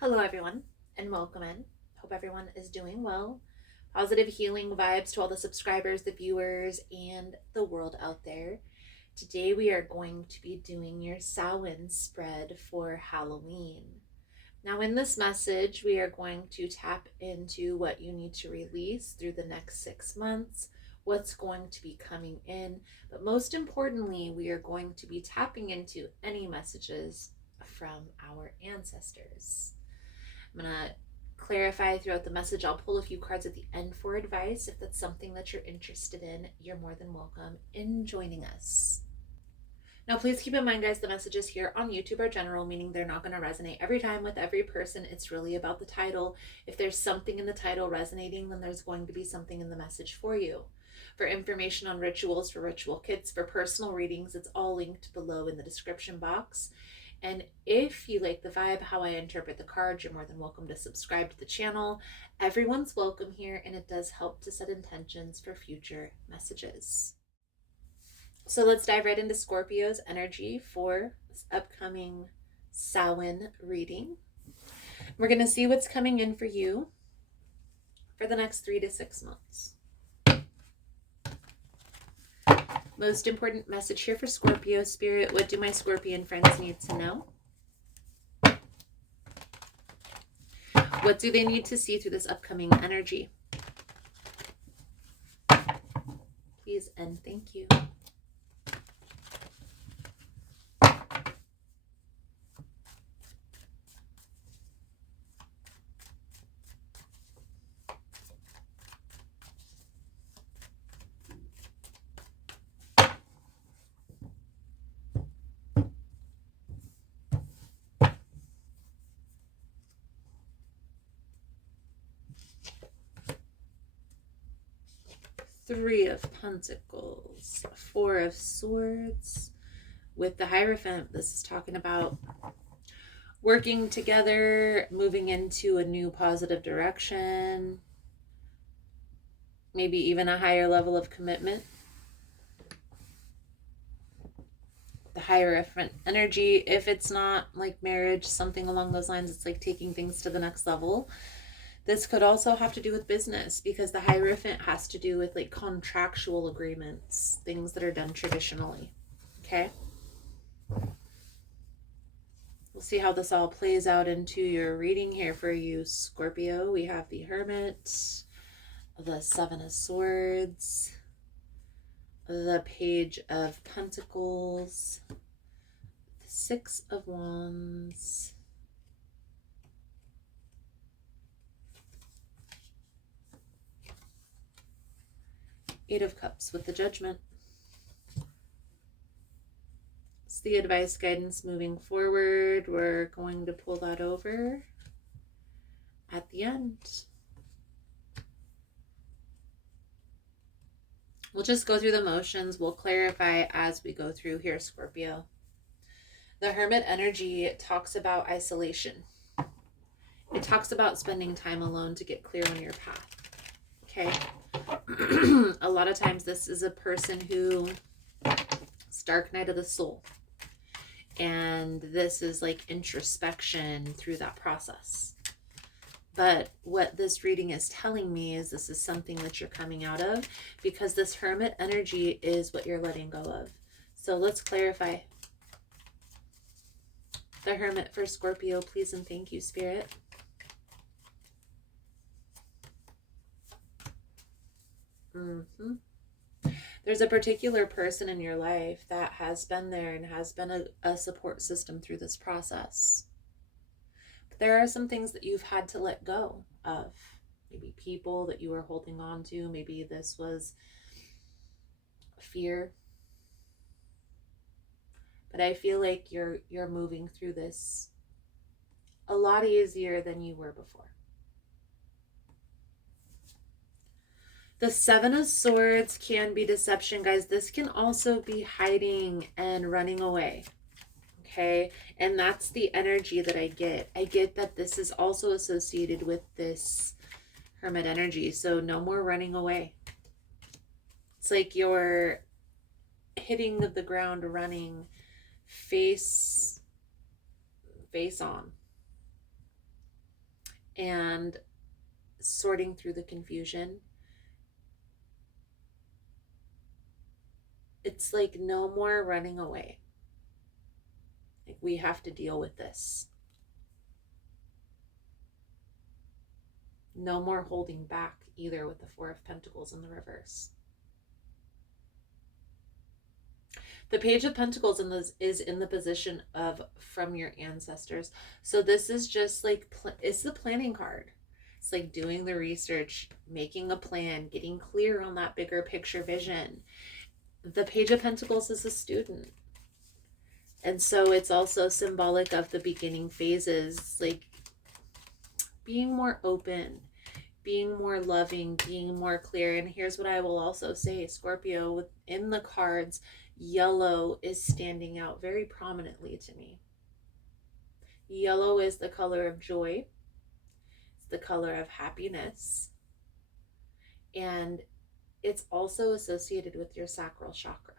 Hello, everyone, and welcome in. Hope everyone is doing well. Positive healing vibes to all the subscribers, the viewers, and the world out there. Today, we are going to be doing your Samhain spread for Halloween. Now, in this message, we are going to tap into what you need to release through the next 6 months, what's going to be coming in, but most importantly, we are going to be tapping into any messages from our ancestors. I'm going to clarify throughout the message. I'll pull a few cards at the end for advice. If that's something that you're interested in, you're more than welcome in joining us. Now, please keep in mind, guys, the messages here on YouTube are general, meaning they're not going to resonate every time with every person. It's really about the title. If there's something in the title resonating, then there's going to be something in the message for you. For information on rituals, for ritual kits, for personal readings, it's all linked below in the description box. And if you like the vibe, how I interpret the cards, you're more than welcome to subscribe to the channel. Everyone's welcome here, and it does help to set intentions for future messages. So let's dive right into Scorpio's energy for this upcoming Samhain reading. We're going to see what's coming in for you for the next 3 to 6 months. Most important message here for Scorpio Spirit. What do my Scorpion friends need to know? What do they need to see through this upcoming energy? Please and thank you. Three of Pentacles, Four of Swords. With the Hierophant, this is talking about working together, moving into a new positive direction, maybe even a higher level of commitment. The Hierophant energy, if it's not like marriage, something along those lines, it's like taking things to the next level. This could also have to do with business, because the Hierophant has to do with like contractual agreements, things that are done traditionally. Okay. We'll see how this all plays out into your reading here for you, Scorpio. We have the Hermit, the Seven of Swords, the Page of Pentacles, the Six of Wands, Eight of Cups with the Judgment. It's the advice, guidance moving forward. We're going to pull that over at the end. We'll just go through the motions. We'll clarify as we go through here, Scorpio. The Hermit energy talks about isolation. It talks about spending time alone to get clear on your path. Okay. A lot of times this is a person who, it's dark night of the soul. And this is like introspection through that process. But what this reading is telling me is this is something that you're coming out of, because this Hermit energy is what you're letting go of. So let's clarify. The Hermit for Scorpio, please and thank you, Spirit. There's a particular person in your life that has been there and has been a support system through this process. But there are some things that you've had to let go of. Maybe people that you were holding on to. Maybe this was fear. But I feel like you're moving through this a lot easier than you were before. The Seven of Swords can be deception, guys. This can also be hiding and running away. Okay, and that's the energy that I get. I get that this is also associated with this Hermit energy. So no more running away. It's like you're hitting the ground running face on. and sorting through the confusion. It's like no more running away. Like, we have to deal with this. No more holding back either with the Four of Pentacles in the reverse. The Page of Pentacles is in the position of from your ancestors. So this is just like, it's the planning card. It's like doing the research, making a plan, getting clear on that bigger picture vision. The Page of Pentacles is a student. And so it's also symbolic of the beginning phases, like being more open, being more loving, being more clear. And here's what I will also say, Scorpio, within the cards, yellow is standing out very prominently to me. Yellow is the color of joy. It's the color of happiness. And it's also associated with your sacral chakra.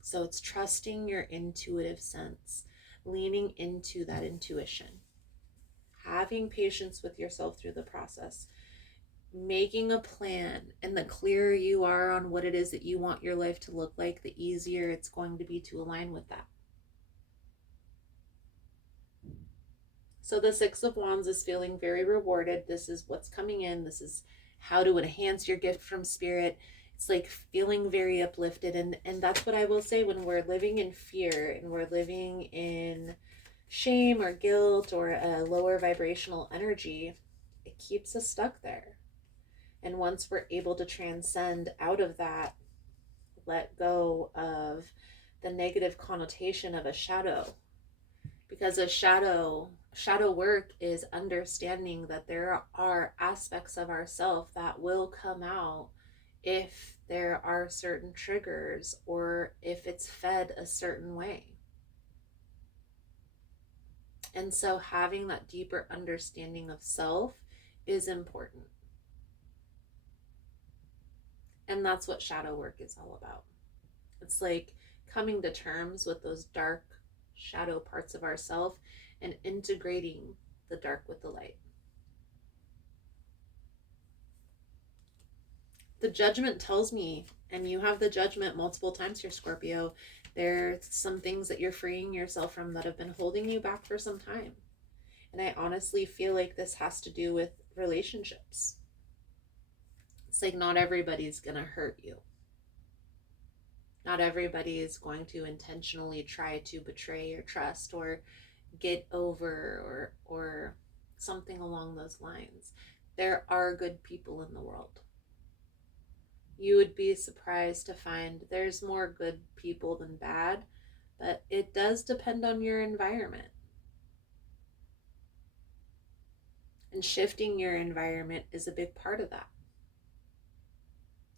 So it's trusting your intuitive sense, leaning into that intuition, having patience with yourself through the process, making a plan. And the clearer you are on what it is that you want your life to look like, the easier it's going to be to align with that. So the Six of Wands is feeling very rewarded. This is what's coming in. This is how to enhance your gift from spirit. It's like feeling very uplifted. And that's what I will say, when we're living in fear and we're living in shame or guilt or a lower vibrational energy, it keeps us stuck there. And once we're able to transcend out of that, let go of the negative connotation of a shadow, because a shadow work is understanding that there are aspects of ourself that will come out if there are certain triggers or if it's fed a certain way. And so having that deeper understanding of self is important. And that's what shadow work is all about. It's like coming to terms with those dark shadow parts of ourself and integrating the dark with the light. The Judgment tells me, and you have the Judgment multiple times here, Scorpio, there's some things that you're freeing yourself from that have been holding you back for some time. And I honestly feel like this has to do with relationships. It's like not everybody's going to hurt you. Not everybody is going to intentionally try to betray your trust or get over or something along those lines. There are good people in the world. You would be surprised to find there's more good people than bad, but it does depend on your environment. And shifting your environment is a big part of that.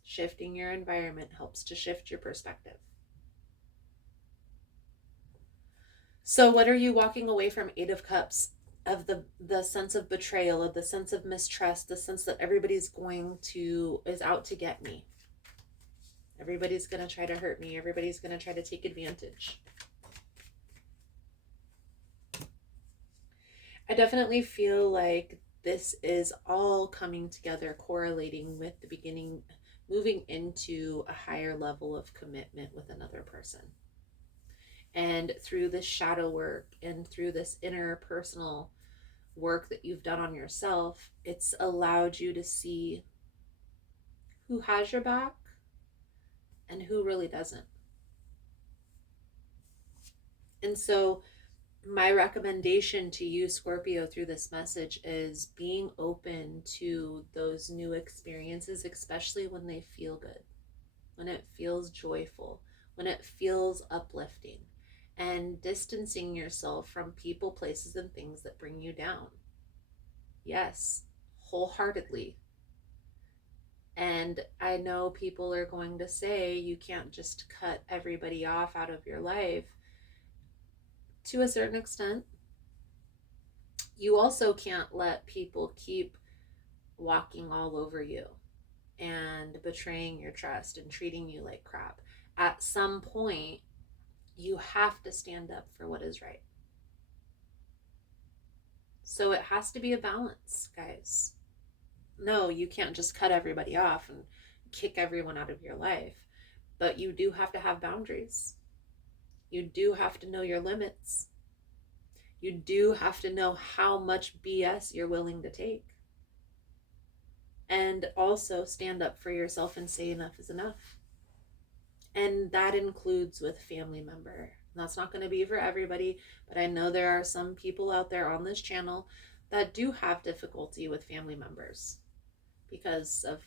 Shifting your environment helps to shift your perspective. So what are you walking away from, Eight of Cups? Of the sense of betrayal, of the sense of mistrust, the sense that everybody's is out to get me. Everybody's going to try to hurt me. Everybody's going to try to take advantage. I definitely feel like this is all coming together, correlating with the beginning, moving into a higher level of commitment with another person. And through this shadow work and through this interpersonal work that you've done on yourself, it's allowed you to see who has your back and who really doesn't. And so my recommendation to you, Scorpio, through this message is being open to those new experiences, especially when they feel good, when it feels joyful, when it feels uplifting, and distancing yourself from people, places, and things that bring you down. Yes, wholeheartedly. And I know people are going to say you can't just cut everybody off out of your life. To a certain extent, you also can't let people keep walking all over you and betraying your trust and treating you like crap. At some point, you have to stand up for what is right. So it has to be a balance, guys. No, you can't just cut everybody off and kick everyone out of your life, but you do have to have boundaries. You do have to know your limits. You do have to know how much BS you're willing to take. And also stand up for yourself and say enough is enough. And that includes with family member. That's not going to be for everybody, but I know there are some people out there on this channel that do have difficulty with family members because of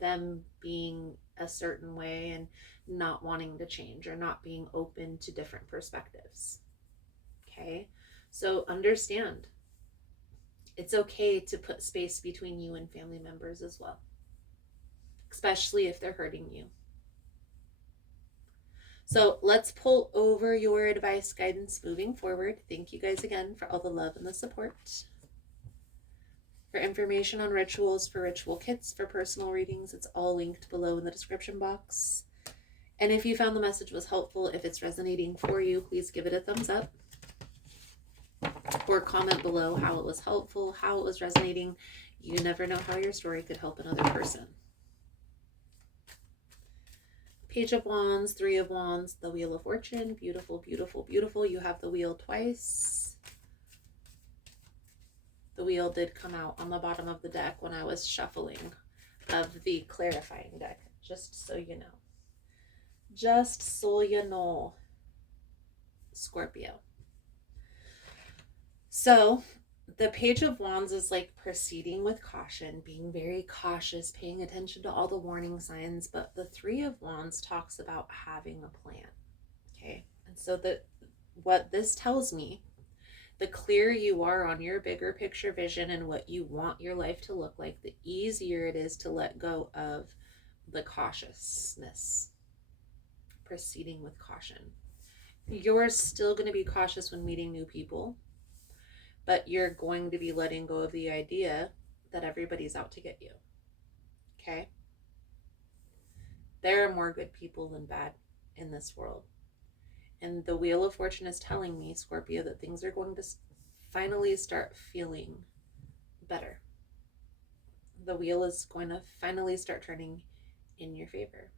them being a certain way and not wanting to change or not being open to different perspectives. Okay? So understand, it's okay to put space between you and family members as well, especially if they're hurting you. So let's pull over your advice guidance moving forward. Thank you guys again for all the love and the support. For information on rituals, for ritual kits, for personal readings, it's all linked below in the description box. And if you found the message was helpful, if it's resonating for you, please give it a thumbs up. Or comment below how it was helpful, how it was resonating. You never know how your story could help another person. Page of Wands, Three of Wands, the Wheel of Fortune. Beautiful, beautiful, beautiful. You have the wheel twice. The wheel did come out on the bottom of the deck when I was shuffling of the clarifying deck, just so you know. Just so you know, Scorpio. So the Page of Wands is like proceeding with caution, being very cautious, paying attention to all the warning signs. But the Three of Wands talks about having a plan. Okay. And so what this tells me, the clearer you are on your bigger picture vision and what you want your life to look like, the easier it is to let go of the cautiousness. Proceeding with caution. You're still going to be cautious when meeting new people, but you're going to be letting go of the idea that everybody's out to get you. Okay? There are more good people than bad in this world. And the Wheel of Fortune is telling me, Scorpio, that things are going to finally start feeling better. The wheel is going to finally start turning in your favor.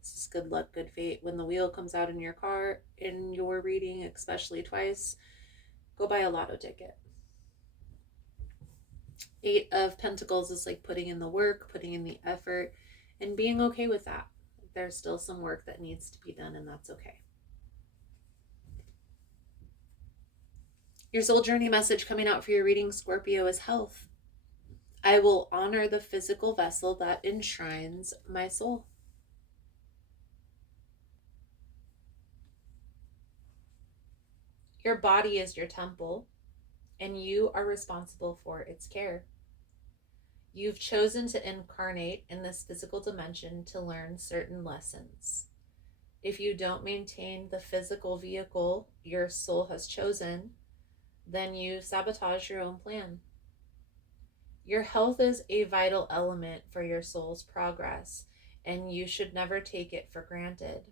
This is good luck, good fate. When the wheel comes out in your car, in your reading, especially twice, go buy a lotto ticket. Eight of Pentacles is like putting in the work, putting in the effort, and being okay with that. There's still some work that needs to be done, and that's okay. Your soul journey message coming out for your reading, Scorpio, is health. I will honor the physical vessel that enshrines my soul. Your body is your temple, and you are responsible for its care. You've chosen to incarnate in this physical dimension to learn certain lessons. If you don't maintain the physical vehicle your soul has chosen, then you sabotage your own plan. Your health is a vital element for your soul's progress, and you should never take it for granted.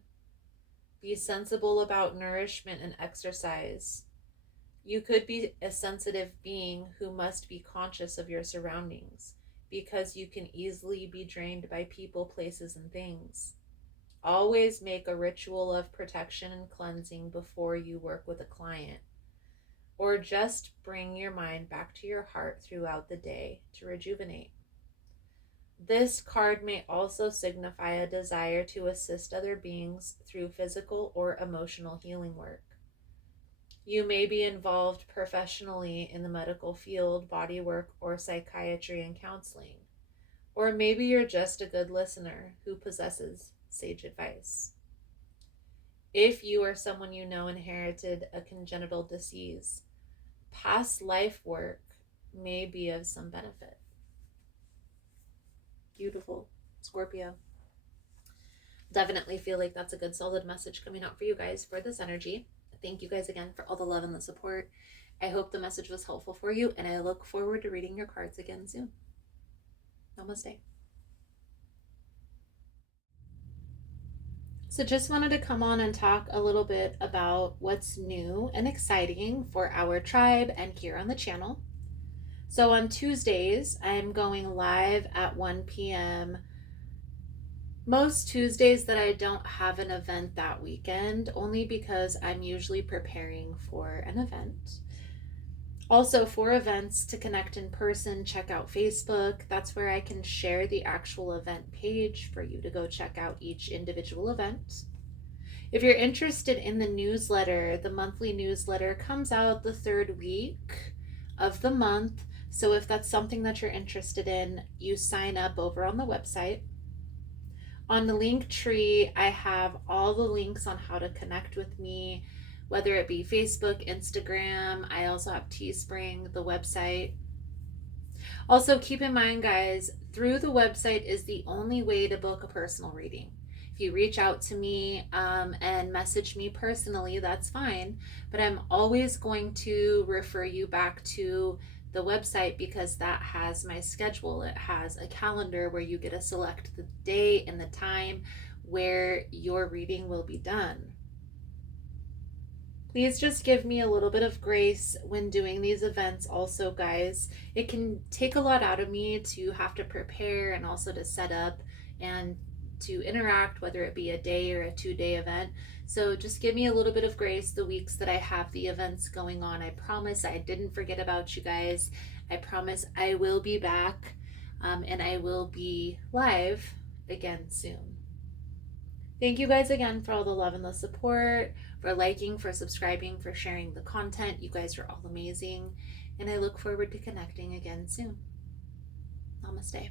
Be sensible about nourishment and exercise. You could be a sensitive being who must be conscious of your surroundings, because you can easily be drained by people, places, and things. Always make a ritual of protection and cleansing before you work with a client, or just bring your mind back to your heart throughout the day to rejuvenate. This card may also signify a desire to assist other beings through physical or emotional healing work. You may be involved professionally in the medical field, body work, or psychiatry and counseling. Or maybe you're just a good listener who possesses sage advice. If you or someone you know inherited a congenital disease, past life work may be of some benefit. Beautiful, Scorpio. Definitely feel like that's a good solid message coming out for you guys for this energy. Thank you guys again for all the love and the support. I hope the message was helpful for you, and I look forward to reading your cards again soon. Namaste. So, just wanted to come on and talk a little bit about what's new and exciting for our tribe and here on the channel. So, on Tuesdays, I'm going live at 1 p.m. Most Tuesdays that I don't have an event that weekend, only because I'm usually preparing for an event. Also, for events to connect in person, check out Facebook. That's where I can share the actual event page for you to go check out each individual event. If you're interested in the newsletter, the monthly newsletter comes out the third week of the month. So if that's something that you're interested in, you sign up over on the website. On the link tree, I have all the links on how to connect with me, whether it be Facebook, Instagram. I also have Teespring, the website. Also, keep in mind, guys, through the website is the only way to book a personal reading. If you reach out to me and message me personally, that's fine. But I'm always going to refer you back to the website because that has my schedule. It has a calendar where you get to select the day and the time where your reading will be done. Please just give me a little bit of grace when doing these events also, guys. It can take a lot out of me to have to prepare and also to set up and to interact, whether it be a day or a 2-day event. So just give me a little bit of grace the weeks that I have the events going on. I promise I didn't forget about you guys. I promise I will be back and I will be live again soon. Thank you guys again for all the love and the support, for liking, for subscribing, for sharing the content. You guys are all amazing. And I look forward to connecting again soon. Namaste.